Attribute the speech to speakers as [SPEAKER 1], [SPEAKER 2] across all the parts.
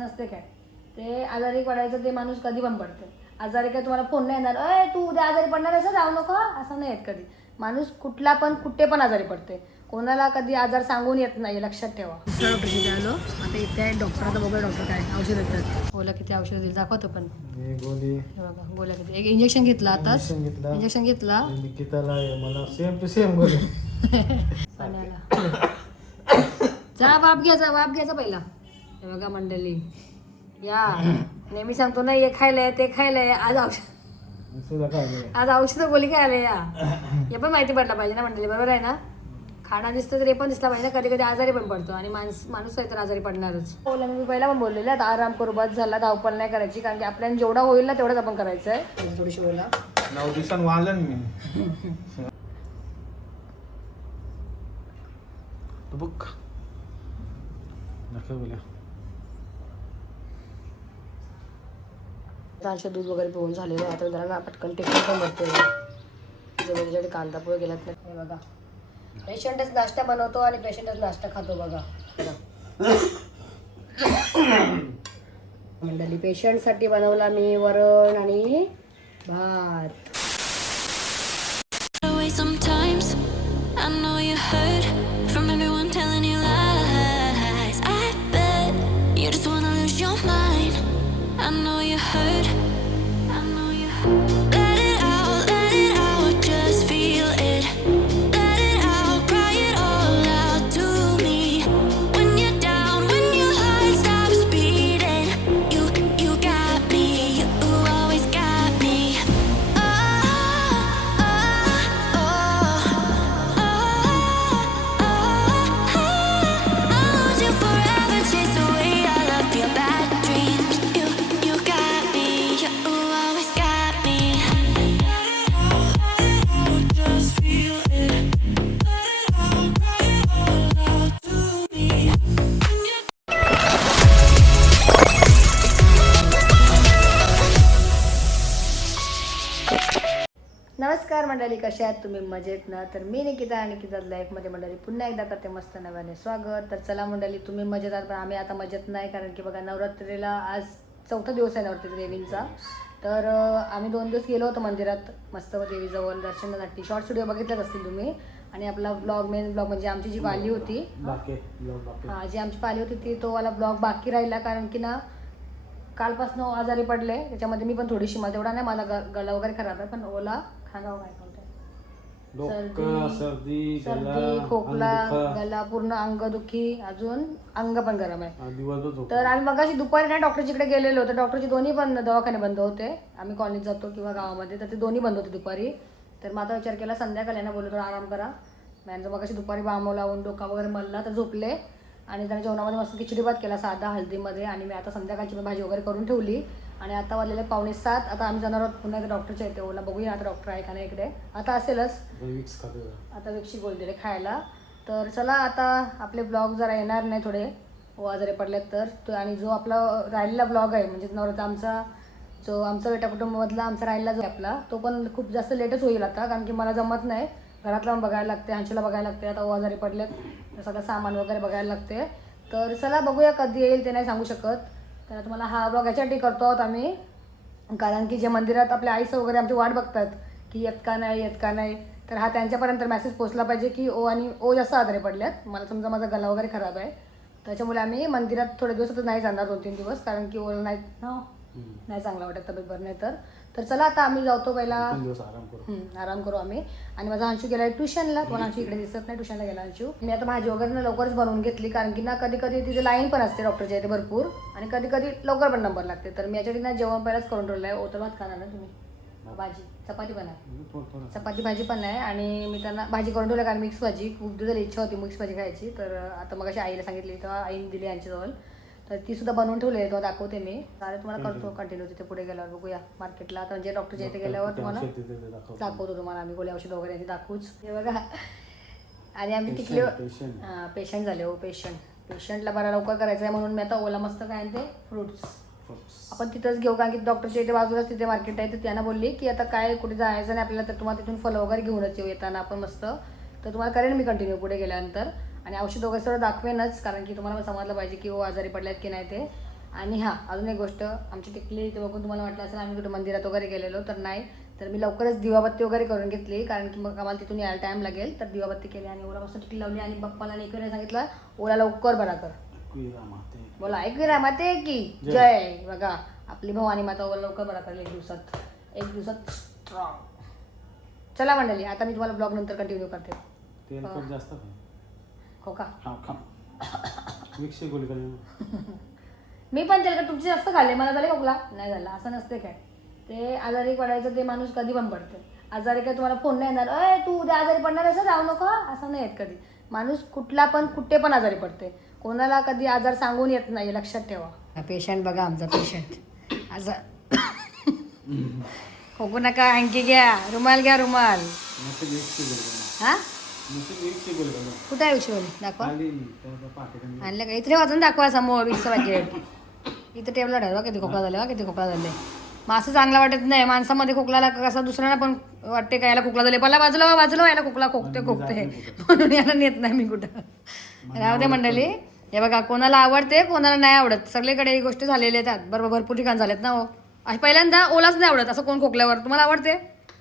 [SPEAKER 1] नसते काय ते आजारी पडायचं ते माणूस कधी पण पडते. आजारी काय तुम्हाला फोन नाही येणार. अय तू उद्या आजारी पडणार असं जाऊ नको असं नाही येत कधी. माणूस कुठला पण कुठे पण आजारी पडते कोणाला कधी आजार सांगून येत नाही लक्षात ठेवा. आलो. आता इथे आहे डॉक्टर आता बघूया डॉक्टर काय औषध देतात. बोला किती औषध दिली दाखवतो पण.
[SPEAKER 2] हे गोळी
[SPEAKER 1] हे बघा गोळ्या किती. एक इंजेक्शन घेतलं आताच.
[SPEAKER 2] इंजेक्शन घेतला.
[SPEAKER 1] इंजेक्शन घेतला.
[SPEAKER 2] निकिताला आहे, मला सेम टू सेम गोळी
[SPEAKER 1] पाण्याला जा वाप घ्यायचा वाप घ्यायचा पहिला. हे बघा मंडळी. या नेहमी सांगतो ना हे खायलंय ते खायलंय आज औषध. आज औषध गोळी खायला या. हे पण माहिती पडलं पाहिजे ना मंडळी बरोबर आहे ना? खाणं दिसतं तर हे पण दिसलं पाहिजे ना कधी कधी आजारी पण पडतो आणि माणूस माणूस आहे तर आजारी पडणारच. बोला मी पहिला पण बोललेलं आता आराम करू बस झाला धावपळ नाही करायची कारण की आपल्याला जेवढा होईल ना तेवढंच आपण करायचं आहे थोडीशी बोला.
[SPEAKER 2] नऊ दिवसांनी वालन मी. तू बघ. दाखव बोल्या
[SPEAKER 1] दालचं दूध वगैरे पिऊन झालेलं आहे. आता जरा पटकन टिफिन पण भरते त्याच्यासाठी कांदा पोहे गेलात नाही बघा. पेशंटच नाश्ता बनवतो आणि पेशंटच नाश्ता खातो बघा. मंडळी पेशंटसाठी बनवला मी वरण आणि भात. तुम्ही मजेत ना? तर मी निकिता आणि निकिता लाईफमध्ये मंडळी पुन्हा एकदा करते मस्त नव्याने स्वागत. तर चला मंडळी तुम्ही मजेत आहात पण आम्ही आता मजेत नाही कारण की बघा नवरात्रीला आज चौथा दिवस आहे नवरात्री देवींचा. तर आम्ही दोन दिवस गेलो होतो मंदिरात मस्त देवीजवळ दर्शनासाठी. शॉर्ट व्हिडिओ बघितलाच असतील तुम्ही. आणि आपला ब्लॉग मेन ब्लॉग म्हणजे आमची जी पाली होती. हा जी आमची पाली होती ती तो वाला ब्लॉग बाकी राहिला कारण की ना कालपासून आजारी पडले. त्याच्यामध्ये मी पण थोडीशी मला तेवढा नाही मला ग- गला वगैरे खराब आहे पण ओला काय कोणता
[SPEAKER 2] डोकं सर्दी गला
[SPEAKER 1] सर्दी खोकला
[SPEAKER 2] अंगदुखा.
[SPEAKER 1] गला पूर्ण अंगदुखी अजून अंग पण गरम आहे.
[SPEAKER 2] हा, दिवसभर झोप
[SPEAKER 1] तर आम्ही मगाशी दुपारी ना डॉक्टरच्याकडे गेलेलो होतो डॉक्टरचे दोन्ही पण दवाखाने बंद होते. आम्ही कॉलनीत जातो किंवा गावामध्ये तर ते दोन्ही बंद होते दुपारी. तर आता विचार केला संध्याकाळी यांना बोललो थोडा आराम करा. मग यांचं मगाशी दुपारी बांबव लावून डोका वगैरे मलला तर झोपले. आणि त्याने जेवणामध्ये मस्त खिचडी भात केला साधा हळदीमध्ये. आणि मी आता संध्याकाळची भाजी वगैरे करून ठेवली. आणि आता वाजलेले पावणे सात. आता आम्ही जाणार आहोत पुन्हा एकदा डॉक्टरच्या इथे. ओला बघूया आता डॉक्टर आहे का नाही इकडे. आता असेलच.
[SPEAKER 2] विक्स खाते
[SPEAKER 1] आता वेक्षी बोललेले खायला. तर चला आता आपले ब्लॉग जरा येणार नाही थोडे. व आजारी पडलेत तर. तो आणि जो आपला राहिलेला ब्लॉग आहे म्हणजे नवरात्र आमचा जो आमचा बेटा कुटुंबामधला आमचा राहिलेला जो आहे आपला तो पण खूप जास्त लेटच होईल आता. कारण की मला जमत नाही. घरातला पण बघायला लागते हांशीला बघायला लागते. आता ओ आजारी पडलेत. तर सगळं सामान वगैरे बघायला लागते. तर चला बघूया कधी येईल ते नाही सांगू शकत. तर तुम्हाला हा ब्लॉग याच्यासाठी करतो आहोत आम्ही. कारण की जे मंदिरात आपल्या आईचं वगैरे आमची वाट बघतात की येत का नाही येत का नाही. तर हा त्यांच्यापर्यंत मेसेज पोचला पाहिजे की ओ आणि ओ जास्त आजारी पडल्यात. मला समजा माझा गला वगैरे खराब आहे. त्याच्यामुळे आम्ही मंदिरात थोडे दिवस नाही जाणार दोन तीन दिवस. कारण की ओला नाही ना नाही चांगला वाटत तब्येत बरं नाही तर. तर चला आता आम्ही जातो पहिला.
[SPEAKER 2] आराम करू.
[SPEAKER 1] हम्म, आराम करू आम्ही. आणि माझा अंशू गेला ट्युशनला. तुम्हाला अंशू इकडे दिसत नाही ट्युशनला गेला अंशू. मी आता भाजी वगैरे ना लवकरच बनवून घेतली कारण की ना कधी कधी तिथे लाईन पण असते डॉक्टरच्या इथे भरपूर. आणि कधी कधी लवकर पण नंबर लागते. तर मी याच्यासाठी ना जेवण पहिलाच करून ठेवलं आहे ओतर भात खाणार ना तुम्ही? भाजी. चपाती पण आहे. चपाती भाजी पण आहे. आणि मी त्यांना भाजी करून ठेवलं कारण मिक्स भाजी. खूप दिवस झाली इच्छा होती मिक्स भाजी खायची. तर आता मग अशी आईला सांगितली तेव्हा आईने दिली यांच्याजवळ. तर ती सुद्धा बनवून ठेवली आहे. तेव्हा दाखवते मी. अरे तुम्हाला करतो कंटिन्यू तिथे पुढे गेल्यावर. बघूया मार्केटला आता म्हणजे डॉक्टरच्या इथे गेल्यावर तुम्हाला
[SPEAKER 2] ते
[SPEAKER 1] दाखवतो. तुम्हाला. आम्ही गोळ्या औषध वगैरे दाखवूच. हे बघा. आणि आम्ही टिकले
[SPEAKER 2] पेशंट
[SPEAKER 1] झाले हो पेशंट पेशंटला बरा लवकर करायचं आहे म्हणून मी आता ओला मस्त काय आणते? फ्रुट्स आपण तिथंच घेऊ कारण की डॉक्टरच्या इथे बाजूलाच तिथे मार्केट आहे. तर त्यांना बोलली की आता काय कुठे जायचं नाही आपल्याला तर तुम्हाला तिथून फलं वगैरे घेऊनच येऊ येताना आपण मस्त. तर तुम्हाला करेन मी कंटिन्यू पुढे गेल्यानंतर. आणि औषध वगैरे सगळं दाखवेनच कारण की तुम्हाला समजलं पाहिजे की हो आजारी पडल्यात की नाही ते. आणि हां अजून एक गोष्ट आमची टिकली ते बघून तुम्हाला वाटलं असेल आम्ही कुठे मंदिरात वगैरे गेलेलो तर नाही. तर मी लवकरच दिवाबत्ती वगैरे करून घेतली कारण की मग आम्हाला तिथून यायला टाईम लागेल. तर दिवाबत्ती केली आणि ओला मस्त टिकली लावली आणि बाप्पाला आणि एकने सांगितलं ओला लवकर बरा कर. बोला ऐक माते की
[SPEAKER 2] जय.
[SPEAKER 1] बघा आपली भवानी माता ओला लवकर बरा करेल एक दिवसात. एक दिवसात स्ट्रॉंग चला मंडळी आता मी तुम्हाला ब्लॉग नंतर कंटिन्यू करते.
[SPEAKER 2] जास्त खाय
[SPEAKER 1] हो
[SPEAKER 2] खा. खा मिक्सी गोळी करेल
[SPEAKER 1] मी पण त्याला तुमचे जास्त खाल्ले मला झाले खोकला. नाही झाला असं नसते काय. ते आजारी पडायचं ते माणूस कधी पण पडते. आजारी काय तुम्हाला फोन नाही येणार. अय तू उद्या आजारी पडणार आहेस जाऊ नको. हं?" असं नाही येत कधी. माणूस कुठला पण कुठे पण आजारी पडते कोणाला कधी आजार सांगून येत नाही लक्षात ठेवा. पेशंट बघा आमचा पेशंट आजार खोकू नका आणखी घ्या रुमाल घ्या रुमाल.
[SPEAKER 2] मिक्सी गोळी
[SPEAKER 1] हा? कुठं आहे विश्वली दाखवा. आणलं का? इथे वाजून दाखवा समोर विक्स पॅकेट इथं टेबला ठरवा किती खोकला झाला किती खोकला झाले. मग असं चांगलं वाटत नाही. माणसामध्ये खोकला कसं दुसऱ्यांना पण वाटते का याला खोकला झाले मला बाजूला बाजूला याला खोकला खोकते खोकते. म्हणून याला नेत नाही मी कुठं. राहू दे मंडळी. हे बघा कोणाला आवडते कोणाला नाही आवडत. सगळीकडे ही गोष्टी झालेल्या आहेत. बरोबर भरपूर ठिकाण झालेत ना हो. पहिल्यांदा ओलाच नाही आवडत असं कोण खोकल्यावर. तुम्हाला आवडते?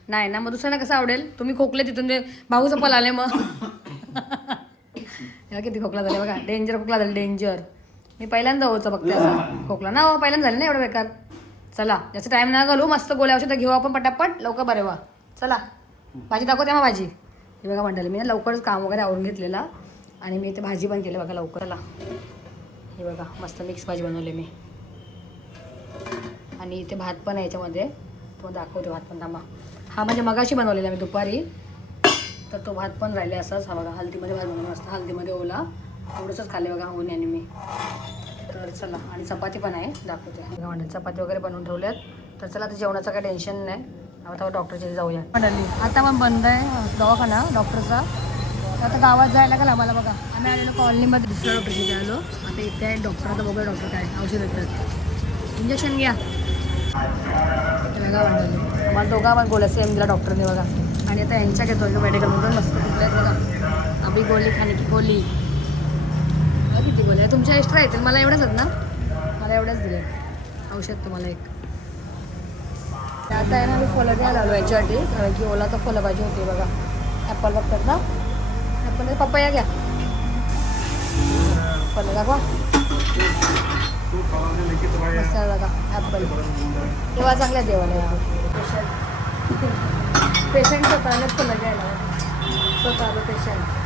[SPEAKER 1] नाही ना मग दुसऱ्यांना कसं आवडेल? तुम्ही खोकले तिथून ते भाऊचं पल आले मग. किती खोकला झाले बघा. डेंजर खोकला झाला डेंजर मी पहिल्यांदा होचं बघते असं खोकला. ना हो पहिल्यांदा झालं ना एवढं बेकार. चला जास्त टाइम ना घालू. मस्त गोळ्या औषधं घेऊ आपण पटापट. लवकर बरे वा चला. भाजी दाखवते मग भाजी. हे बघा मंडळी मी ना लवकरच काम वगैरे आवरून घेतलेला. आणि मी इथे भाजी पण केली बघा लवकरला हे बघा मस्त मिक्स भाजी बनवली मी. आणि इथे भात पण आहे याच्यामध्ये. तो दाखवतो भात पण थांबा. हा म्हणजे मगाशी बनवलेला मी दुपारी. तर तो भात पण राहिले असाच. हा बघा हल्दीमध्ये भात बनवला असता हल्दीमध्ये ओला. थोडंसंच खाल्ले बघा होऊन याने मी तर चला आणि चपाती पण आहे. दाखवते. म्हणजे चपाती वगैरे बनवून ठेवल्यात. तर चला आता जेवणाचं काही टेन्शन नाही. आता डॉक्टरच्या जाऊया. म्हणाली आता पण बंद आहे दवाखाना डॉक्टरचा तर आता गावात जायला लागेल आम्हाला बघा. आम्ही आलेलो कॉलनीमध्ये दुसऱ्या डॉक्टरच्या आलो. आता इथे आहे डॉक्टर आता बघूया डॉक्टर काय औषध देतात. इंजेक्शन घ्या. हे आम्हाला दोघा पण गोळ्या सेम दिला डॉक्टरने बघा. आणि आता यांच्या घेतो मेडिकलमधून मस्त कुठल्या बघा. अभी गोळी खाणे की गोळी किती गोळ्या तुमच्या एक्स्ट्रा येतील मला एवढ्याच आहेत ना? मला एवढ्याच दिले औषध तुम्हाला एक. आता आहे ना मी फळं घ्यायला आलो याच्यासाठी. कारण की ओला तर फळं भाजी होती बघा. ॲपल बघतात ना? ॲपल पपया घ्या. फळं दाखवा. बघा ॲपल तेव्हा चांगल्या देवाला पेशंट पेशंट स्वतःलाच फुलं घ्यायला. स्वतः पेशंट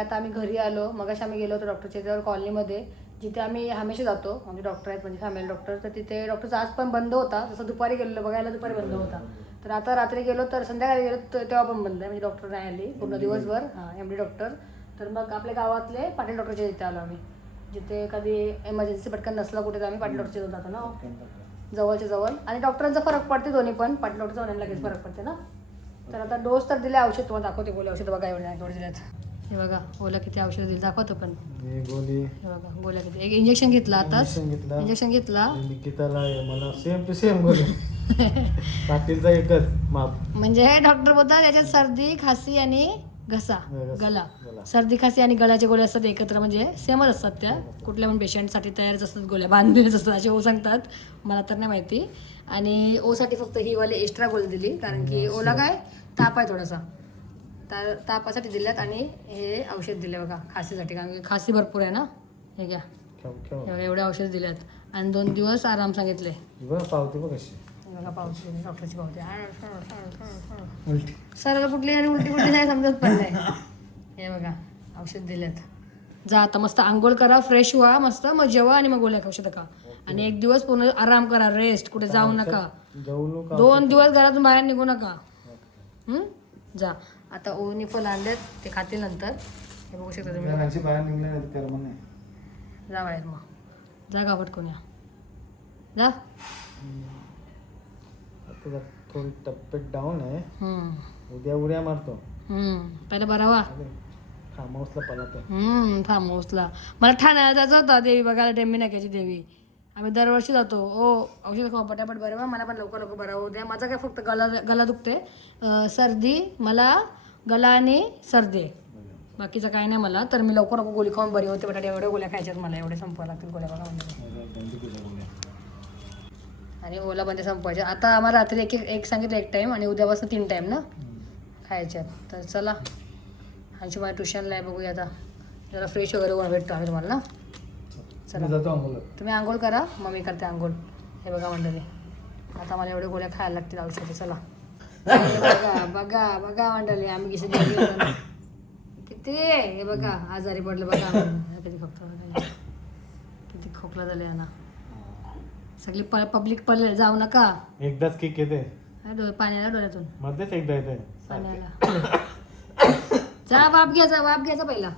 [SPEAKER 1] आता आम्ही घरी आलो मग आम्ही गेलो होतो डॉक्टरच्या इथे कॉलनीमध्ये जिथे आम्ही हमेशा जातो म्हणजे डॉक्टर आहेत म्हणजे फॅमिली डॉक्टर तर तिथे डॉक्टरचा आज पण बंद होता. जसं दुपारी गेलेलो बघायला दुपारी बंद होता. तर आता रात्री गेलो तर संध्याकाळी गेलो तेव्हा पण बंद आहे. म्हणजे डॉक्टर नाही आली. पूर्ण दिवसभर हां एम डी डॉक्टर तर मग आपल्या गावातले पाटील डॉक्टरच्या इथे आलो आम्ही. जिथे कधी एमर्जन्सी पटकन नसला कुठे तर आम्ही पाटील डॉक्टरच्या जातो ना. जवळच्या जवळ. आणि डॉक्टरांचा फरक पडते दोन्ही पण. पाटील डॉक्टर जाऊन लगेच फरक पडते ना. तर आता डोस तर दिले औषध तुम्हाला दाखवते. बोल औषध बघा एवढे नाही थोडे दिलेत हे बघा ओला किती औषध दिली दाखवतो पण.
[SPEAKER 2] हे
[SPEAKER 1] हे बघा किती. एक इंजेक्शन घेतला आताच
[SPEAKER 2] इंजेक्शन घेतला.
[SPEAKER 1] इंजेक्शन घेतला.
[SPEAKER 2] निकिताला आहे, मला सेम टू सेम गोळी. पाटीलचा एकच माप.
[SPEAKER 1] म्हणजे हे डॉक्टर बोलतात याच्यात सर्दी खासी आणि घसा गला. सर्दी खासी आणि गळ्याच्या गोळ्या असतात एकत्र म्हणजे सेमच असतात त्या. कुठल्या पण पेशंटसाठी तयारच असतात गोळ्या बांधलेल्याच असतात असे ओ सांगतात. मला तर नाही माहिती. आणि ओसाठी फक्त ही वाली एक्स्ट्रा गोळी दिली कारण की ओला काय? ताप आहे थोडासा. तर तापासाठी दिल्यात आणि हे औषध दिले बघा खासीसाठी कारण की खासी भरपूर आहे ना? हे घ्या. हे एवढे औषध दिल्यात. आणि दोन दिवस आराम सांगितले.
[SPEAKER 2] बघ पावती बघ
[SPEAKER 1] डॉक्टरची पावती
[SPEAKER 2] उलटी.
[SPEAKER 1] सरळ कुठली आणि उलटी कुठली नाही समजत पण नाही. हे बघा औषध दिलेत. जा आता मस्त आंघोळ करा फ्रेश व्हा मस्त मग जेवा आणि मग गोळ्या औषध खा आणि एक दिवस पूर्ण आराम करा रेस्ट कुठे जाऊ नका.
[SPEAKER 2] नका
[SPEAKER 1] दोन दिवस घरातून बाहेर निघू नका. हम्म? जा. आता ओनी फुलं आणलेत ते खातील नंतर. हे बघू शकता तुम्ही.
[SPEAKER 2] बाहेर निघले
[SPEAKER 1] जा बाहेर मग. जा गावट कोण्या जा.
[SPEAKER 2] जरा थोडी तब्येत डाऊन आहे.
[SPEAKER 1] हम्म.
[SPEAKER 2] उद्या उड्या मारतो.
[SPEAKER 1] हम्म. पहिला बरा व्हा
[SPEAKER 2] फार्म हाऊसला पळत
[SPEAKER 1] हम्म फार्म हाऊसला मला ठाण्याला जायचं होतं देवी बघायला टेंबी नाक्याची देवी. आम्ही दरवर्षी जातो. ओ औषध खाऊ पटापट बरं व्हा मला पण लवकर लवकर बरं होऊ द्या. माझा काय फक्त गला गला दुखते अं, सर्दी मला गला आणि सर्दी. आहे. बाकीचं काही नाही मला. तर मी लवकर नको गोळी खाऊन बरी होते. बटाटे एवढ्या गोळ्या खायच्यात मला. एवढे संपवा लागतील गोळ्या बघा. म्हणजे आणि ओला पण ते संपवायचे आता आम्हाला रात्री एक एक सांगितलं एक टाईम आणि उद्यापासून तीन टाईम ना खायच्यात तर चला आणखी माझ्या ट्युशनला आहे बघूया आता जरा फ्रेश वगैरे होऊन भेटतो आम्ही तुम्हाला ना चला तुम्ही आंघोळ करा मग मी करते आंघोळ हे बघा मंडळी आता मला एवढे गोळ्या खायला लागतील औषधी चला हे बघा बघा बघा मंडळी आम्ही किती. किती हे बघा आजारी पडलं बघा. किती खोकला किती खोकला झाले ना सगळी पब्लिक पडले जाऊ नका.
[SPEAKER 2] एकदाच किक येते.
[SPEAKER 1] हा, डोळे पाण्याला डोळ्यातून.
[SPEAKER 2] मध्येच एकदा येते.
[SPEAKER 1] पाण्याला. जा वाप घ्यायचा वाप घ्यायचा पहिला.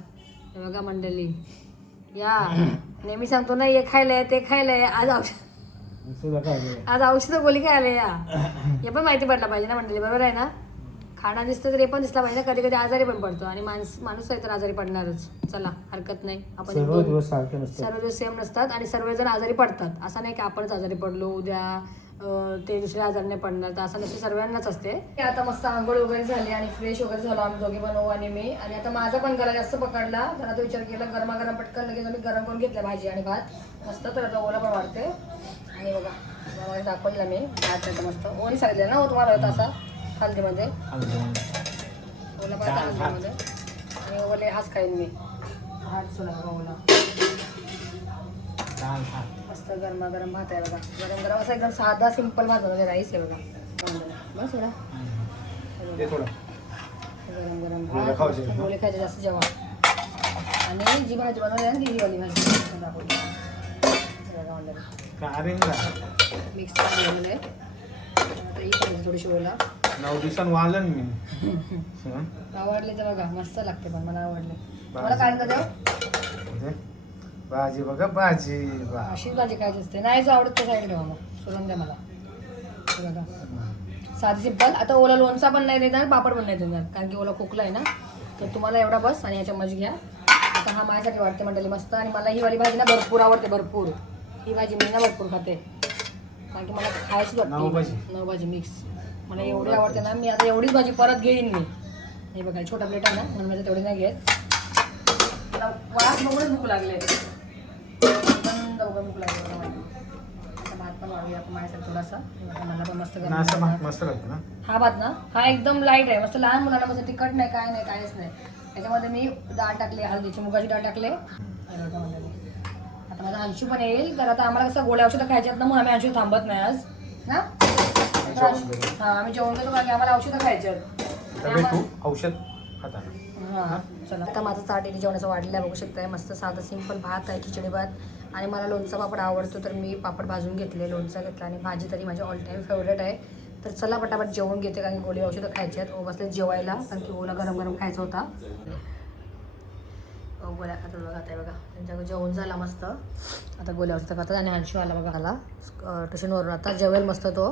[SPEAKER 1] हे बघा मंडळी. या. नेहमी सांगतो ना हे खायलंय ते खायलंय आज औषध
[SPEAKER 2] सुद्धा काय.
[SPEAKER 1] आज औषध गोळी खायला या. हे पण माहिती पडलं पाहिजे ना मंडळी बरोबर आहे ना? खाणं दिसतं तर हे पण दिसलं पाहिजे ना. कधी कधी आजारी पण पडतो आणि माणूस माणूस आहे तर आजारी पडणारच. चला हरकत नाही. आपण
[SPEAKER 2] सर्व दिवस सारखे नसतात.
[SPEAKER 1] सर्व दिवस सेम नसतात आणि सर्वजण आजारी पडतात. असं नाही की आपणच आजारी पडलो उद्या अं, ते दुसरे आजार नाही पडणार. तर असं नसते. सर्वांनाच असते. आता मस्त आंघोळ वगैरे झाली आणि फ्रेश वगैरे झालो आम्ही दोघे ओव आणि मी. आणि आता माझा पण गला जास्त पकडला. तर आता विचार केला गरमागरम पटकन लगेच आम्ही गरम करून घेतलं भाजी आणि भात. मस्त तर आता ओला पण वाढते आणि बघा दाखवलं मी. भात आता मस्त. ओली सांगितलं ना हो तुम्हाला होता असा हल्दीमध्ये. ओला भात हल्दीमध्ये. आणि ओले हाच खाईन मी. भात सोडा बघा ओला.
[SPEAKER 2] छान छान
[SPEAKER 1] मस्त गरमागरम भात आहे बघा. गरम गरम असा एकदम साधा सिंपल भात बनवले राईस आहे बघा. बस
[SPEAKER 2] ते थोडं.
[SPEAKER 1] गरम गरम
[SPEAKER 2] गोळे
[SPEAKER 1] भात
[SPEAKER 2] खायचे
[SPEAKER 1] मस्त खायचे जास्त जेव्हा आणि जी भाजी बनवली आहे ना ती ही वाली भाजी. ती दाखवली. मिक्स बनवलेलं आहे. आता ही थोडीशी ओला.
[SPEAKER 2] नऊ दिवसांनी मी. हं?
[SPEAKER 1] आवडले तर बघा मस्त लागते पण मला आवडले. मला. काय द्या
[SPEAKER 2] म्हणजे? भाजी बघा भाजी.
[SPEAKER 1] अशीच भाजी खायची असते. नाही जो आवडत तो साईड ठेवा मग सोडून द्या मला. हे बघा. साधी सिंपल. आता ओला लोणचा पण नाही देणार पापड पण नाही देणार. कारण की ओला खोकला आहे ना. तर तुम्हाला एवढा बस आणि याच्या मज घ्या. आता हा माझ्यासाठी वाटते मंडळी मस्त. आणि मला ही वाली भाजी ना भरपूर आवडते भरपूर. ही भाजी मी ना भरपूर खाते. कारण की मला खायची
[SPEAKER 2] नऊ
[SPEAKER 1] वाटते
[SPEAKER 2] भाजी.
[SPEAKER 1] नऊ भाजी मिक्स. मला एवढी आवडते ना मी आता एवढीच भाजी परत घेईन मी. हे बघा छोटा प्लेट आहे ना म्हणून मी तेवढी नाही घेत. मला वास बघूनच भूक लागले भूक लागली भात पण वाढूया आपण माझ्यासाठी थोडासा. हे बघा, मला पण मस्त गरम
[SPEAKER 2] ना असं
[SPEAKER 1] गरम
[SPEAKER 2] भात मस्त लागतं ना?
[SPEAKER 1] हा भात ना हा एकदम लाइट आहे. मस्त लहान मुलांना मस्त तिखट नाही काय नाही काहीच नाही. त्याच्यामध्ये मी डाळ टाकली हळदीची मुगाची डाळ टाकले. आता माझा अंशू पण येईल. तर आता आम्हाला कसं गोळ्या औषधं खायची आहेत ना म्हणून आम्ही अंशू थांबत नाही आज. ना? तर हा आम्ही जेवण घेतो कारण की आम्हाला औषधं खायची आहेत.
[SPEAKER 2] त्यामुळे तू औषध खाता
[SPEAKER 1] हा चला. आता माझं ताट इथे जेवणाचं वाढलं आहे बघू शकताय. मस्त साधं सिंपल भात आहे खिचडी भात. आणि मला लोणचा पापड आवडतो तर मी पापड भाजून घेतले लोणचा घेतला. आणि भाजी तरी माझी ऑल टाईम फेवरेट आहे. तर चला पटापट जेवण घेते कारण की गोळी औषधं खायची आहेत. ओ बसले जेवायला कारण की ओला गरम गरम खायचा होता. ओ, गोळ्या खातात बघा आता हे बघा. त्यांच्या जेवण झाला मस्त. आता गोळ्या औषधं खातात आणि अंशू आला बघा. आला. ट्युशनवरून आता. जेवेल मस्त तो.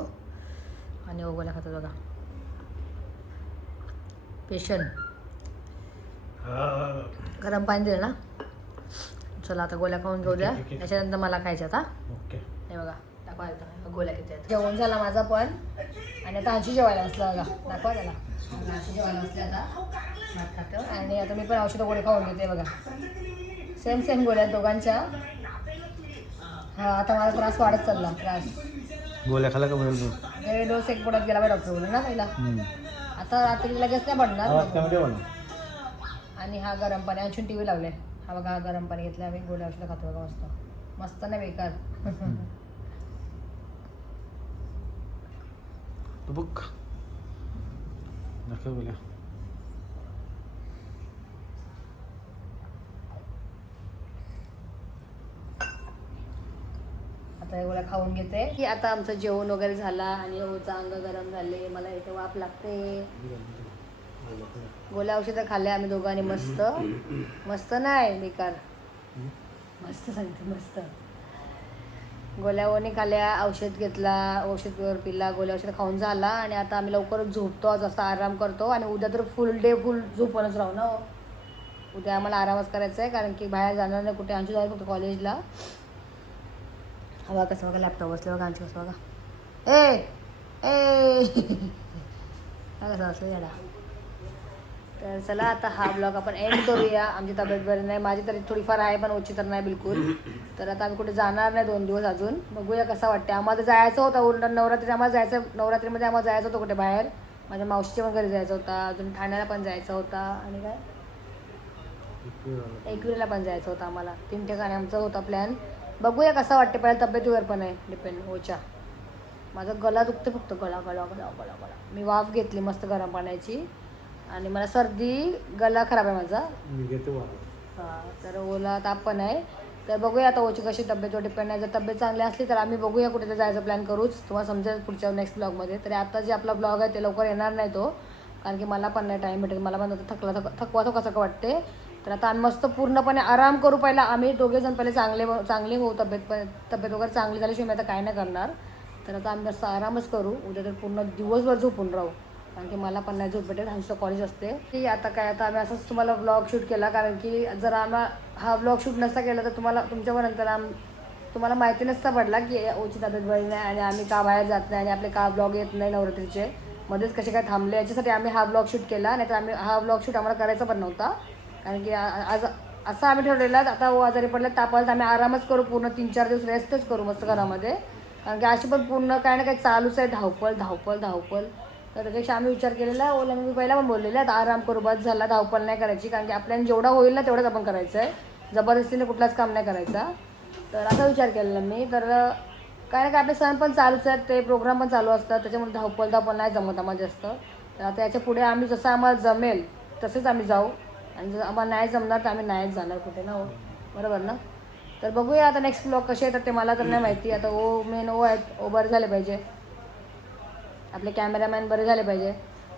[SPEAKER 1] आणि ओ गोळ्या खातात बघा. पेशंट गरम पाणी दिलं ना. चला आता गोळ्या खाऊन घेऊ द्या. त्याच्यानंतर मला खायच्या आता.
[SPEAKER 2] ओके.
[SPEAKER 1] हे बघा दाखवा एकदा गोळ्या किती आहेत. जेवण झाला माझा पण. आणि आता आजी जेवायला असला बघा. दाखवा त्याला. आजी जेवायला असते आता. आणि आता मी पण औषधं गोळी खाऊन घेते बघा. सेम सेम गोळ्या दोघांच्या. हा आता माझा त्रास वाढत चालला. त्रास.
[SPEAKER 2] गोळ्या खाला का बरं
[SPEAKER 1] ते डोस एक पडत गेला डॉक्टर बोलून ना पहिला. आता रात्री लगेच नाही पडणार
[SPEAKER 2] आवाज
[SPEAKER 1] आणि हा गरम पाणी आणखी टी व्ही लावले. हा बघा हा गरम पाणी घेतलं आम्ही गोळ्या औषधं खातो बघा मस्त. मस्त नाही बेकार.
[SPEAKER 2] तू बघ. दाखव गोळ्या
[SPEAKER 1] आता एवढा खाऊन घेते. की आता आमचं जेवण वगैरे झाला आणि ओचा अंग गरम झाले. मला इथे वाफ लागते. गोल्या औषधं खाल्ल्या आम्ही दोघांनी मस्त. मस्त नाही बेकार. मस्त सांगते मस्त. गोळ्यावरनी खाल्ल्या औषध घेतला औषधवर पिला गोल्या औषध खाऊन झाला आणि आता आम्ही लवकर झोपतो. आज आराम करतो आणि उद्या तर फुल डे फुल झोपूनच राहू ना हो. उद्या आम्हाला आरामच करायचा आहे कारण की बाहेर जाणार नाही कुठे. आमची जाऊ फक्त कॉलेजला हवा कसं बघा लॅपटॉप बसले बघा आमची कसं बघा. ए ए. हा कसं बसलं याडा तर चला आता हा ब्लॉग आपण एंड करूया. आमची तब्येत बरी नाही. माझी तरी थोडीफार आहे पण ओची तर नाही बिलकुल. तर आता आम्ही कुठे जाणार नाही दोन दिवस अजून. बघूया कसं वाटते आम्हाला जायचं होतं. उलट नवरात्री आम्हाला जायचं नवरात्रीमध्ये आम्हाला जायचं होतं कुठे बाहेर. माझ्या मावशीच्या पण घरी जायचं होता. अजून ठाण्याला पण जायचं होता. आणि काय? एकविरीला. पण जायचं होतं आम्हाला. तीन ठिकाणी आमचा होता प्लॅन बघूया कसा वाटते पहिल्या तब्येतीवर पण आहे डिपेंड ओच्या माझा गला दुखते फक्त गळा गळा गळा गळा गळा मी वाफ घेतली मस्त गरम पाण्याची. आणि मला सर्दी गला खराब आहे माझा. हा तर ओला ताप पण आहे. तर बघूया आता ओची कशी तब्येतवर डिपेंड आहे. जर तब्येत चांगली असली तर आम्ही बघूया कुठे जायचं प्लॅन करूच. तुम्हाला समजेल पुढच्या नेक्स्ट ब्लॉगमध्ये तरी आता जे आपला ब्लॉग आहे ते लवकर येणार नाही तो. कारण की मला पण नाही टाईम भेटेल मला पण थकला थक थकवा कसं वाटते? तर आता आम्ही मस्त पूर्णपणे आराम करू. पहिला आम्ही दोघे जण पहिले चांगले चांगले होऊ तब्येत पण तब्येत वगैरे चांगली झाल्याशिवाय मी आता काय नाही करणार. तर आता आम्ही मस्त आरामच करू. उद्या तर पूर्ण दिवसभर झोपून राहू. कारण की मला पण नाही झोप भेटेल हंसचं कॉलेज असते की आता काय आता आम्ही असंच तुम्हाला ब्लॉग शूट केला. कारण की जर आम्हा हा ब्लॉग शूट नसता केला तर तुम्हाला तुमच्यावर नंतर आम तुम्हाला माहिती नसता पडला की ओची तब्येत बरी नाही आणि आम्ही का बाहेर जात नाही आणि आपले का ब्लॉग येत नाही नवरात्रीचे. मध्येच कसे काय थांबले याच्यासाठी आम्ही हा ब्लॉग शूट केला. नाही तर आम्ही हा ब्लॉग शूट आम्हाला करायचा पण नव्हता. कारण की आज असं आम्ही ठरलेलं आता ओ आजारी पडले तापाला तर आम्ही आरामच करू पूर्ण तीन चार दिवस रेस्टच करू मस्त घरामध्ये. कारण की अशी पण पूर्ण काय ना काही चालूच आहे धावपळ धावपळ धावपळ. तर त्यापेक्षा आम्ही विचार केलेला ओला मी पहिला पण बोललेले आता आराम करू बस झाला धावपळ नाही करायची. कारण की आपल्याला जेवढा होईल ना तेवढंच आपण करायचं आहे. जबरदस्तीने कुठलाच काम नाही करायचा. तर असा विचार केलेला मी. तर काय ना काय आपले सण पण चालूच आहेत ते प्रोग्राम पण चालू असतात त्याच्यामुळे धावपळ धावपळ नाही जमत आम्हाला जास्त. तर आता याच्यापुढे आम्ही जसं आम्हाला जमेल तसेच आम्ही जाऊ. आणि जर आम्हाला नाही जमणार तर आम्ही नाहीच जाणार कुठे ना हो. बरोबर ना? तर बघूया आता नेक्स्ट ब्लॉग कसे येतात ते मला तर नाही माहिती. आता ओ मेन ओ आहेत ओ बरे झाले पाहिजे. आपले कॅमेरामॅन बरे झाले पाहिजे.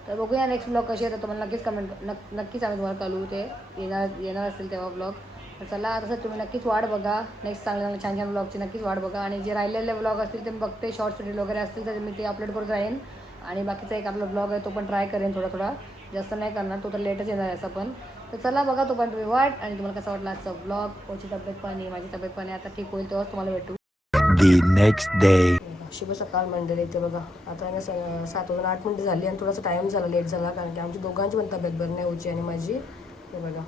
[SPEAKER 1] तर बघूया नेक्स्ट ब्लॉग कसे येतात तुम्हाला नक्कीच कमेंट नक् नक्कीच आम्ही तुम्हाला कळू ते. येणार येणार असतील तेव्हा ब्लॉग तर चला तसं तुम्ही नक्कीच वाट बघा. नेक्स्ट चांगल्या चांगल्या छान छान ब्लॉगची नक्कीच वाट बघा. आणि जे राहिलेले ब्लॉग असतील ते मी बघते. शॉर्ट्स व्हिडिओ वगैरे असतील तर मी ते अपलोड करत राहीन. आणि बाकीचा एक आपला ब्लॉग आहे तो पण ट्राय करेन थोडा थोडा. जास्त नाही करणार तो तर लेटच येणार आहे असं पण. तर चला बघा तो पण तुम्ही वाट आणि तुम्हाला कसा वाटला आजचा ब्लॉग कोची तब्येत पाणी माझी तब्येत पाणी आता ठीक होईल तेव्हाच तुम्हाला भेटू.
[SPEAKER 3] The next day.
[SPEAKER 1] शुभ सकाळ मंडळी इथे बघा आता आहे ना स- सात वाजून आठ मिनिटं झाली आणि थोडासा टाईम झाला लेट झाला कारण की आमची दोघांची पण तब्येत बरी नाही होची आणि माझी. हे बघा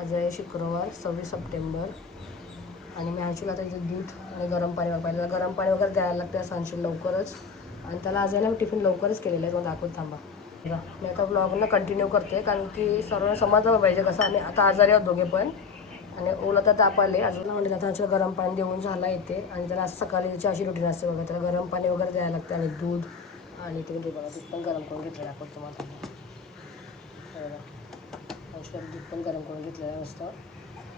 [SPEAKER 1] आज आहे शुक्रवार सव्वीस सप्टेंबर. आणि मी अंशूला आता इथे दूध आणि गरम पाणी वापरायला. गरम पाणी वगैरे द्यायला लागते असं अंशूल लवकरच. आणि त्याला आज आहे ना मी टिफिन लवकरच केलेलं आहे तुम्हाला दाखवत थांबा. मी आता ब्लॉगला कंटिन्यू करते कारण की सर्वांना समजलं पाहिजे कसं आणि आता आजारी आहोत दोघे पण. आणि ओला तर ताप आले. अजून म्हणजे आता गरम पाणी देऊन झाला येते आणि त्याला सकाळी त्याची अशी रुटीन असते बघा त्याला गरम पाणी वगैरे द्यायला लागते आणि दूध आणि ते ते बघा दूध पण गरम करून घेतलं दाखवतो तुम्हाला. हे बघा. दूध पण गरम करून घेतलेलं आहे मस्त.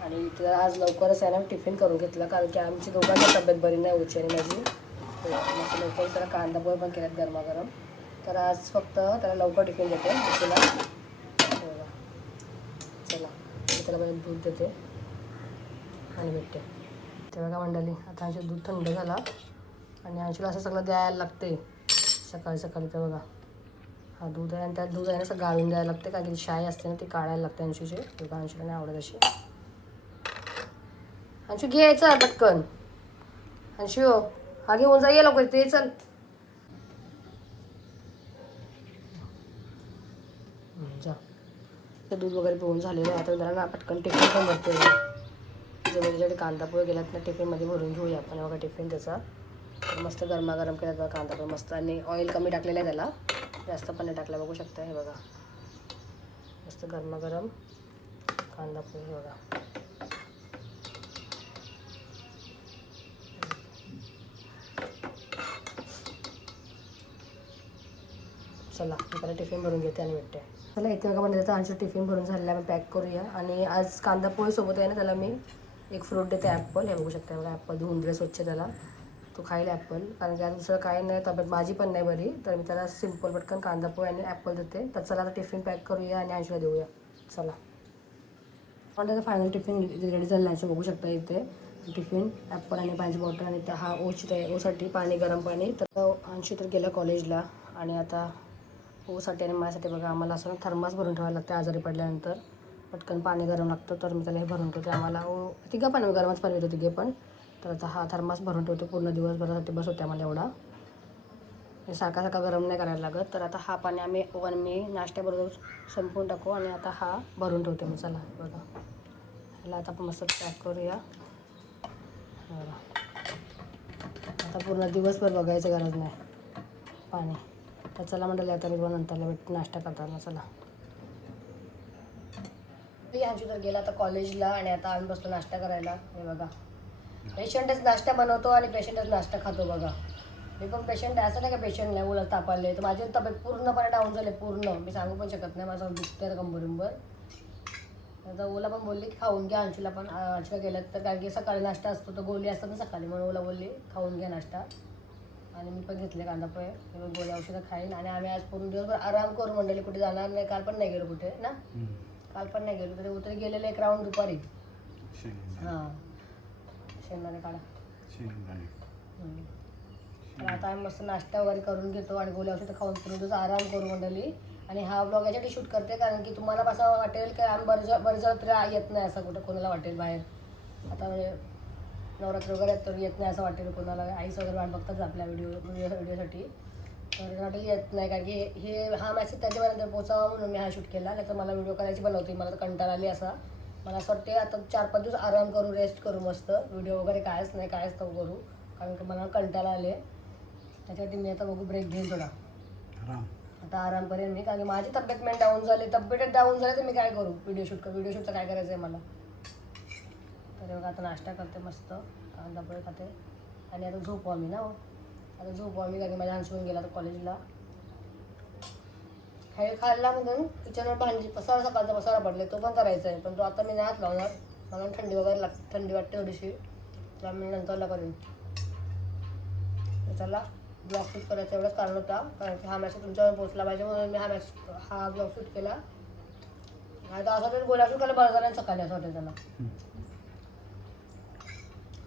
[SPEAKER 1] आणि इथे आज लवकरच आहे ना टिफिन करून घेतलं कारण की आमची दोघांची तब्येत बरी नाही होची आणि माझी लवकर त्याला कांदा पोहे पण केल्यात गरमागरम. तर आज फक्त त्याला लवकर टिफिन देते तिला चला मी त्याला पहिले दूध देते आणि भेटते. ते बघा मंडळी आता अंशू दूध थंड झाला आणि अंशूला असं सगळं द्यायला लागते सकाळी सकाळी तर बघा. हा दूध आहे आणि त्यात दूध आहे ना असं गाळून द्यायला लागते कारण की शाई असते ना ती काढायला लागते अंशूचे. बघा अंशूला नाही आवडत अशी. अंशू घ्यायचं पटकन. अंशू हा घेऊन जा ये लवकर ते चल. जा. दूध वगैरे पिऊन झालेलं आहे. आता जरा ना पटकन टिफिन पण भरते जे माझ्याकडे कांदा पोहे गेलात ना टिफिनमध्ये भरून घेऊया आपण. बघा टिफिन त्याचा. तर मस्त गरमागरम केला बघा कांदा पोहे मस्त. आणि ऑइल कमी टाकलेलं आहे त्याला. जास्त पण नाही टाकला बघू शकता हे बघा. मस्त गरमागरम कांदा पोहे बघा. चला मी त्याला टिफिन भरून घेते आणि भेटते. चला इथे बघा म्हणजे आमचं टिफिन भरून झालेलं आहे पॅक करूया. आणि आज कांदा पोळीसोबत आहे ना त्याला मी एक फ्रूट देते ॲपल. हे बघू शकता बघा ॲपल धुवून दिलं स्वच्छ त्याला. तो खाईल ॲपल. कारण की आज दुसरं काही नाही तब्येत माझी पण नाही बरी. तर मी त्याला सिंपल पटकन कांदा पोहे आणि ॲपल देते. तर चला आता टिफिन पॅक करूया आणि अंशूला देऊया. चला. पण त्याचं फायनल टिफिन रेडी झालं आहे बघू शकता इथे. टिफिन ॲपल आणि पाण्याची बॉटल आणि त्या हा ओची तयार ओसाठी पाणी गरम पाणी. तर अंशी तर गेला कॉलेजला आणि आता ओसाठी आणि माझ्यासाठी बघा आम्हाला असं थर्मास भरून ठेवायला लागतं आजारी पडल्यानंतर. पटकन पाणी गरम लागतं तर मी त्याला हे भरून ठेवते. आम्हाला ओ तिघं पण गरमच पाणी होतं तिघे पण. तर आता हा थर्मास भरून ठेवतो पूर्ण दिवसभरासाठी बस होते आम्हाला एवढा. सारखा सारखा गरम नाही करायला लागत. तर आता हा पाणी आम्ही वन मी नाश्त्याबरोबर संपवून टाकू आणि आता हा भरून ठेवते मी. चला बघा. ह्याला आता आपण मस्त पॅक करूया. आता पूर्ण दिवसभर बघायची गरज नाही. पाणी. तर चला म्हटलं आता मी पण नंतरला भेट नाश्ता करताना चला. यांची तर गेला आता कॉलेजला आणि आता आम्ही बसलो नाश्ता करायला. हे बघा. पेशंटच नाश्ता बनवतो आणि पेशंटच नाश्ता खातो बघा. मी पण पेशंट आहे असं नाही का पेशंट नाही उलट तापाले तर माझी तब्येत पूर्णपणे डाऊन झाले पूर्ण. मी सांगू पण शकत नाही माझं दुखतंय कंबरिंबर आता ओला पण बोलली की खाऊन घ्या अंशूला पण अं, अंशूला तर. कारण की सकाळी नाश्ता असतो तर गोळी असतात ना सकाळी म्हणून ओला बोलली खाऊन घ्या नाश्ता. आणि मी पण घेतले कांदा पोहे. मग गोळी औषधं खाईन. आणि आम्ही आज पूर्ण दिवसभर आराम करू मंडळी कुठे जाणार नाही काल पण नाही गेलो कुठे ना? काल पण नाही गेलो. तरी उतरी गेलेले एक राऊंड दुपारी. हां. शेंगदाणे काढा. आता आम्ही मस्त नाश्ता वगैरे करून घेतो आणि गोळी औषधं खाऊन पूर्ण दिवस आराम करू मंडळी. आणि हा ब्लॉग याच्यासाठी शूट करते कारण की तुम्हाला असं वाटेल की आम्ही बरेच बरेच तरी येत नाही असं कुठं कोणाला वाटेल बाहेर. आता म्हणजे नवरात्र वगैरे तर येत नाही असं वाटेल कोणाला आईस वगैरे वाट बघतात आपल्या व्हिडिओ व्हिडिओ व्हिडिओसाठी तर वाटेल येत नाही कारण की हे हा मॅसेज त्यांच्यापर्यंत पोचावा म्हणून मी हा शूट केला नाही तर मला व्हिडिओ करायची पण नव्हती मला तर कंटाळा आली असा. मला असं वाटते आता चार पाच दिवस आराम करू रेस्ट करू मस्त. व्हिडिओ वगैरे कायच नाही कायच नको करू कारण की मला कंटाळा आले त्याच्यासाठी मी आता बघू ब्रेक घेईन थोडा. आता आराम करेन मी कारण की माझी तब्येत मेन डाऊन झाली तब्येत डाऊन झाली तर मी काय करू? व्हिडिओ शूट व्हिडिओ शूटचं काय करायचं आहे मला? तर बघा आता नाश्ता करते मस्त कांदा पोहे खाते. आणि आता झोपू आम्ही ना हो. आता झोपू आम्ही कारण की माझ्या हंसून गेला तर कॉलेजला हे खाल्ला म्हणून किचनवर भांडी पसारा सकाळचा पसारा पडले तो पण करायचा आहे पण तो आता मी नाही लावणार. मला थंडी वगैरे लाग थंडी वाटते थोडीशी. तर मी नंतरला करेन. चला ब्लॉग शूट करायचा एवढंच कारण होता. कारण की हा मॅसेज तुमच्यावर पोहोचला पाहिजे म्हणून मी हा मॅसेज हा ब्लॉग शूट केला. आता असं वाटेल गोळा शूट करायला बरं झालं सकाळी असं वाटेल त्याला.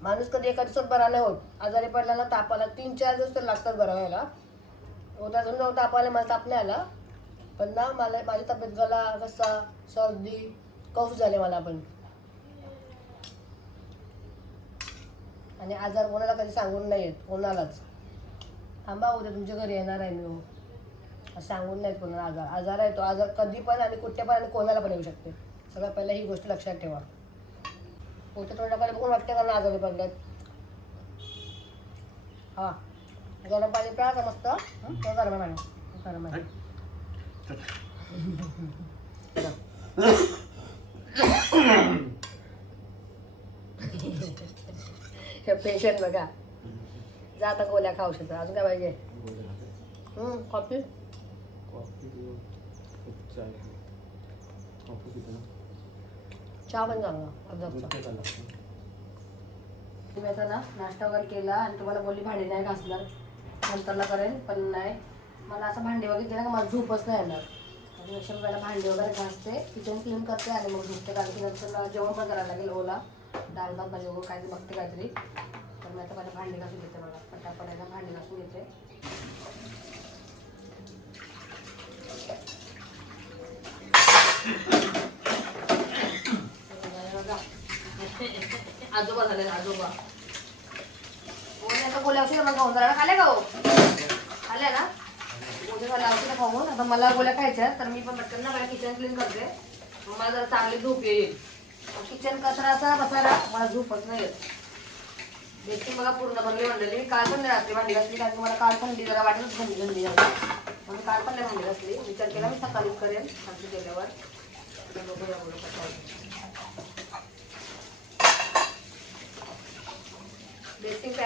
[SPEAKER 1] माणूस कधी एका दिवसात बरा नाही होत. आजारी पडला ना तापाला तीन चार दिवस तर लागतात बरा व्हायला. होता समजा ताप आला मला ताप नाही आला. पण ना मला माझी तब्येत गला घसा सर्दी कफ झाले मला पण. आणि आजार कोणाला कधी सांगून नाही येत कोणालाच. थांबा हो, उद्या तुमच्या घरी येणार आहे मी हो. सांगून नाहीत कोणाला आजार. आजार आहे तो आजार कधी पण आणि कुठे पण आणि कोणाला पण येऊ शकते. सगळ्यात पहिला ही गोष्ट लक्षात ठेवा. होते तोंडाकडे बघून वाटते का ना आजारी पडल्यात हा. गरम पाणी प्यायचं मस्त. ते गरम आहे पाणी गरम आहे. पेशंट बघा. जाता गोल्या खाऊ शकता अजून काय पाहिजे? कॉफी कॉफी चहा पण चांगला अर्धा आता ना नाश्ता वगैरे केला आणि तुम्हाला बोलली भांडी नाही घासणार. नंतरला करेन पण नाही. मला असं भांडी वगैरे केलं का मला झोपच नाही येणार. त्याच्यापेक्षा मी पहिला भांडी वगैरे घासते किचन क्लीन करते आणि मग झोपते. कारण की नंतर जेवण पण करायला लागेल ओला. डाळ भात भाजी वगैरे काहीतरी बघते काहीतरी. तर मी आता पहिला भांडी घासून घेते मला पटापट भांडी घासून घेते बघा. आजोबा झाले आजोबा. आता गोल्या औषध मग खाऊन झाला खाल्या का हो? खाल्या ना? गोल्या झाल्या औषधं खाऊन? आता मला गोल्या खायच्या तर मी पण पटकन ना मला किचन क्लीन करते. मग मला जरा चांगली झोप येईल. किचन कचराचा बसायला मला झोपच नाही येत. देखील मला पूर्ण भरली मंडळी. काल पण नाही रात्री भांडी घासली कारण की मला काल थंडी जरा वाटतच भांडी थंडी झाली म्हणून काल पण नाही भांडी घासली. विचार केला मी सकाळीच करेन खाली गेल्यावर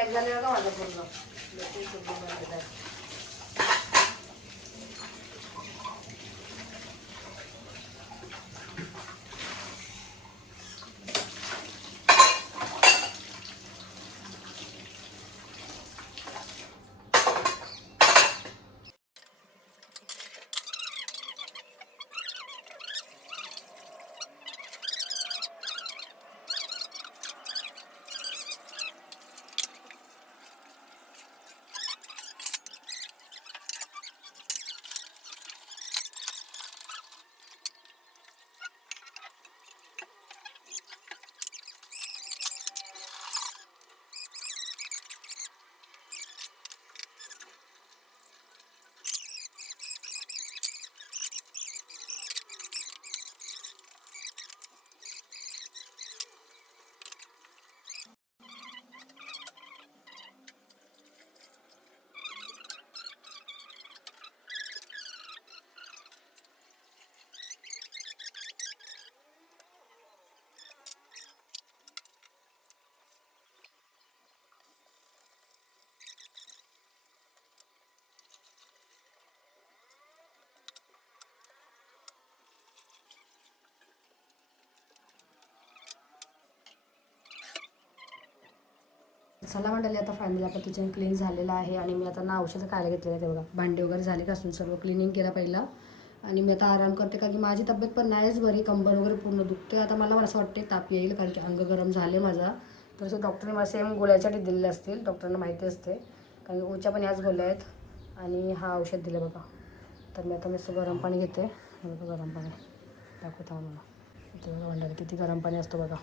[SPEAKER 1] आता बघूया बोलू कसं चला मंडळी आता फायनली आपलं किचन क्लीन झालेलं आहे आणि मी आता ना औषधं खायला घेतलेलं आहे ते बघा. भांडे वगैरे झाले घासून सर्व क्लिनिंग केलं पहिला. आणि मी आता आराम करते कारण की माझी तब्येत पण नाहीच बरी कंबर वगैरे पूर्ण दुखते आता मला असं वाटते ताप येईल कारण की अंग गरम झाले माझा. तर असं डॉक्टरने मला सेम गोळ्याच्यासाठी दिलेले असतील. डॉक्टरांना माहिती असते. कारण की ओच्या पण ह्याच गोळ्या आहेत. आणि हा औषध दिलं बघा. तर मी आता मस्त गरम पाणी घेते. गरम पाणी. दाखवता मला बघा मंडळी किती गरम पाणी असतं बघा.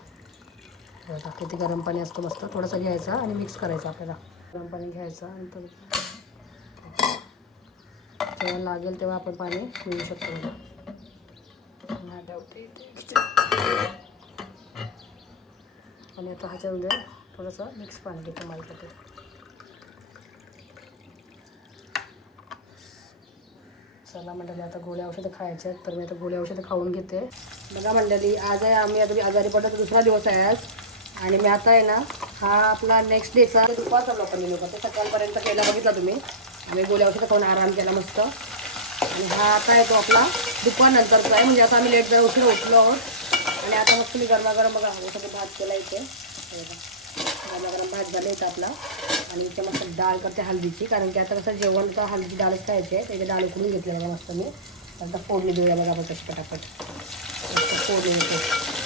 [SPEAKER 1] बघा किती गरम पाणी असतं मस्त. थोडंसं घ्यायचं आणि मिक्स करायचं आपल्याला. गरम पाणी घ्यायचं आणि तो जेव्हा लागेल तेव्हा आपण पाणी पिऊ शकतो. आणि आता ह्याच्यामध्ये थोडंसं मिक्स पाणी घेतो माझ्यासाठी चला मंडळी आता गोळ्या औषधं खायचे आहेत तर मी आता गोळ्या औषधं खाऊन घेते. बघा मंडळी आज आहे आम्ही आता आजारी पडतो दुसरा दिवस आहे आज. आणि मी आता आहे ना हा आपला नेक्स्ट डेचा दुपारचा लोक मी लोक सकाळपर्यंत केला बघितला तुम्ही. आम्ही गोळ्या औषध खाऊन आराम केला मस्त. आणि हा आता येतो आपला दुपारनंतरचा आहे. म्हणजे आता आम्ही लेट जरा उशीर उठलो आहोत. आणि आता मस्त मी गरमागरम बघा औषधं भात केला इथे. गरमागरम भात झाले इथं आपला. आणि इथे मस्त डाळ करते हल्दीची. कारण की आता कसं जेवण तर हल्दीची डाळच खायचे त्याची डाळ उकळून घेतली बघा मस्त मी. आता फोडणी देऊया बघा आपण पटापट. मस्त फोडणी देते.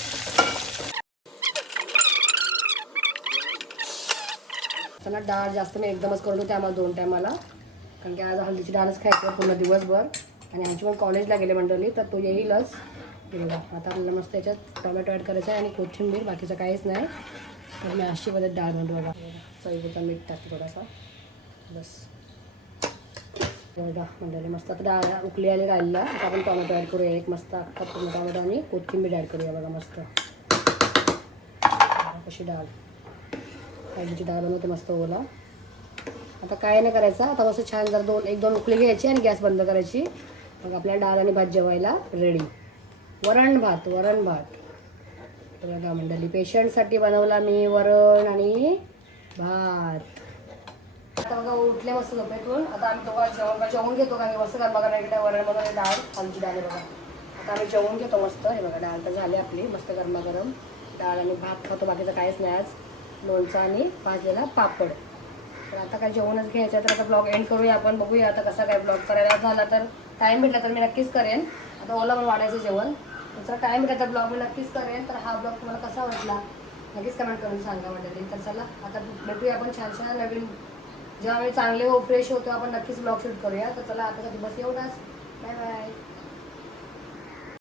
[SPEAKER 1] असताना डाळ जास्त मी एकदमच करून होते आम्हाला दोन टायमाला. कारण की आज हल्दीची डाळच खायचं आहे पूर्ण दिवसभर. आणि आमची पण कॉलेजला गेले मंडळी तर तो येईलच. बघा आता आपल्याला मस्त याच्यात टोमॅटो ॲड करायचा आहे आणि कोथिंबीर बाकीचं काहीच नाही. तर मी अशी पद्धत डाळ म्हणतो बघा. चवीपुरता मीठ टाकतो थोडासा. बस. बघा मंडळी मस्त आता डाळ उकली आली राहिला आता आपण टोमॅटो ॲड करूया. एक मस्त अख्खा पूर्ण टोमॅटो आणि कोथिंबीर ॲड करूया बघा मस्त. कशी डाळ. काळजीची डाळ बनवते मस्त ओला. आता काय नाही करायचं आता मस्त छान जर दोन एक दोन उकळी घ्यायची आणि गॅस बंद करायची. मग आपल्याला डाळ आणि भात जेवायला रेडी वरण भात वरण भात. बघा मंडळी पेशंटसाठी बनवला मी वरण आणि भात. आता बघा उठले मस्त झोपेतून. आता आम्ही दोघं जेवण जेवण घेतो का? मी मस्त बघा नाही वरण बनवले डाळ आमची डाळ बघा. आता आम्ही जेवण घेतो मस्त. हे बघा डाळ तर झाली आपली मस्त गरमागरम डाळ आणि भात खातो बाकीचं काहीच नाही आज. लोणचं आणि भाजलेला पापड. तर आता काय जेवणच घ्यायचं आहे तर आता ब्लॉग एंड करूया आपण बघूया आता कसा काय ब्लॉग करायला झाला तर. टाईम भेटला तर मी नक्कीच करेन. आता ओला पण वाढायचं जेवण. दुसरा टाईम भेटला तर ब्लॉग मी नक्कीच करेन. तर हा ब्लॉग तुम्हाला कसा वाटला नक्कीच कमेंट करून सांगा मंडळी तर चला आता भेटूया आपण छान छान नवीन. जेव्हा आम्ही चांगले हो फ्रेश होतो आपण नक्कीच ब्लॉग शूट करूया. तर चला आता दिवस एवढाच. Bye bye